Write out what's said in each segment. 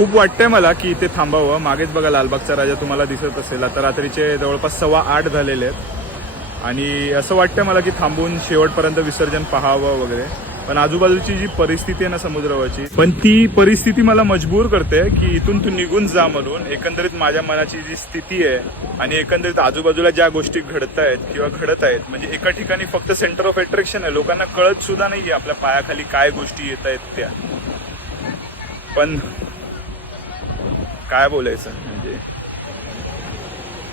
खूप वाटतंय मला की इथे थांबावं. मागेच बघा लालबागचा राजा तुम्हाला दिसत असेल. आता रात्रीचे जवळपास 8:15 झालेले आहेत आणि असं वाटतंय मला की थांबून शेवटपर्यंत विसर्जन पाहावं वगैरे. पण आजूबाजूची जी परिस्थिती आहे ना समुद्रावरची, पण ती परिस्थिती मला मजबूर करते की इथून तू निघून जा म्हणून. एकंदरीत माझ्या मनाची जी स्थिती आहे आणि एकंदरीत आजूबाजूला ज्या गोष्टी घडत आहेत किंवा घडत आहेत, म्हणजे एका ठिकाणी फक्त सेंटर ऑफ अट्रॅक्शन आहे, लोकांना कळत सुद्धा नाहीये आपल्या पायाखाली काय गोष्टी येत आहेत त्या. पण काय बोलायचं, म्हणजे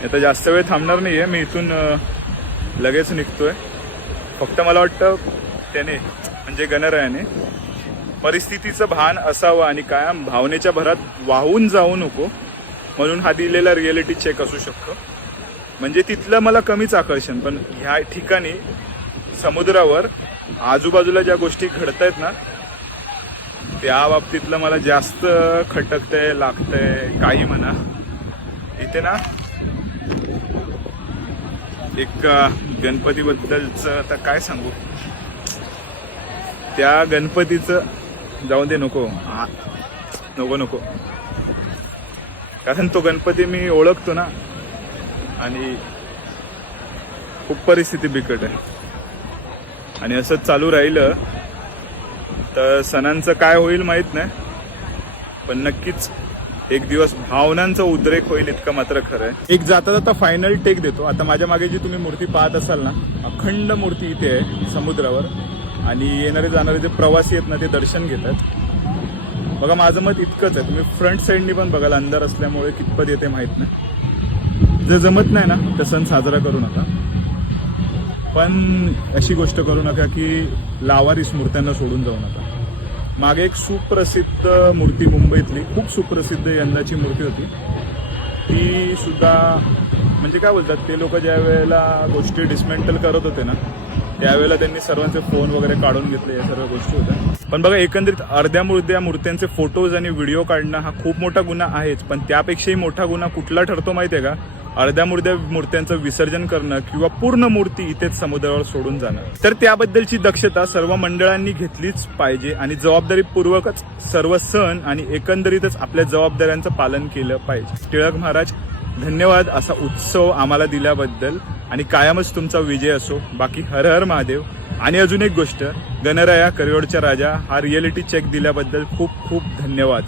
आता जास्त वेळ थांबणार नाहीये मी. इथून लगेच निघतोय. फक्त मला वाटतं त्याने म्हणजे गणरायाने परिस्थितीचं भान असावं आणि कायम भावनेच्या भरात वाहून जाऊ नको म्हणून हा दिलेला रिअलिटी चेक असू शकतो. म्हणजे तिथलं मला कमीच आकर्षण, पण ह्या ठिकाणी समुद्रावर आजूबाजूला ज्या गोष्टी घडत आहेत ना त्या बाबतीतलं मला जास्त खटकतंय, लागतंय, काही म्हणा. इथे ना एक गणपतीबद्दलचं आता काय सांगू. त्या गणपतीचं जाऊ दे, नको नको नको, कारण तो गणपती मी ओळखतो ना आणि खूप परिस्थिती बिकट आहे. आणि असंच चालू राहिलं तर सणांचं काय होईल माहित नाही, पण नक्कीच एक दिवस भावनांचा उद्रेक होईल इतकं मात्र खरं आहे. एक जाता जाता फायनल टेक देतो. आता माझ्या मागे जी तुम्ही मूर्ती पाहत असाल ना, अखंड मूर्ती इथे आहे समुद्रावर आणि येणारे जाणारे जे प्रवासी आहेत ना ते दर्शन घेतात. बघा माझं मत इतकंच आहे, तुम्ही फ्रंट साईडनी पण बघाल, अंधार असल्यामुळे कितपत येते माहित नाही. जर जमत नाही ना तर सण साजरा करू नका, पण अशी गोष्ट करू नका की लावारिस मूर्त्यांना सोडून जाऊ नका. मागे एक सुप्रसिद्ध मूर्ती मुंबईतली, खूप सुप्रसिद्ध यंदाची मूर्ती होती, ती सुद्धा म्हणजे काय बोलतात ते लोक ज्या वेळेला गोष्टी डिसमेंटल करत होते ना त्यावेळेला त्यांनी सर्वांचे फोन वगैरे काढून घेतले, या सर्व गोष्टी होत्या. पण बघा एकंदरीत अर्ध्या मूर्त्यांचे फोटोज आणि व्हिडिओ काढणं हा खूप मोठा गुन्हा आहेच, पण त्यापेक्षाही मोठा गुन्हा कुठला ठरतो माहितीये का? अर्ध्या मूर्त्यांचं विसर्जन करणं किंवा पूर्ण मूर्ती इथेच समुद्रावर सोडून जाणं. तर त्याबद्दलची दक्षता सर्व मंडळांनी घेतलीच पाहिजे आणि जबाबदारीपूर्वकच सर्व सण आणि एकंदरीतच आपल्या जबाबदाऱ्यांचं पालन केलं पाहिजे. टिळक महाराज धन्यवाद असा उत्सव आम्हाला दिल्याबद्दल आणि कायमच तुमचा विजय असो. बाकी हर हर महादेव. आणि अजून एक गोष्ट, गणराया करियोडचा राजा हा रिअलिटी चेक दिल्याबद्दल खूप खूप धन्यवाद.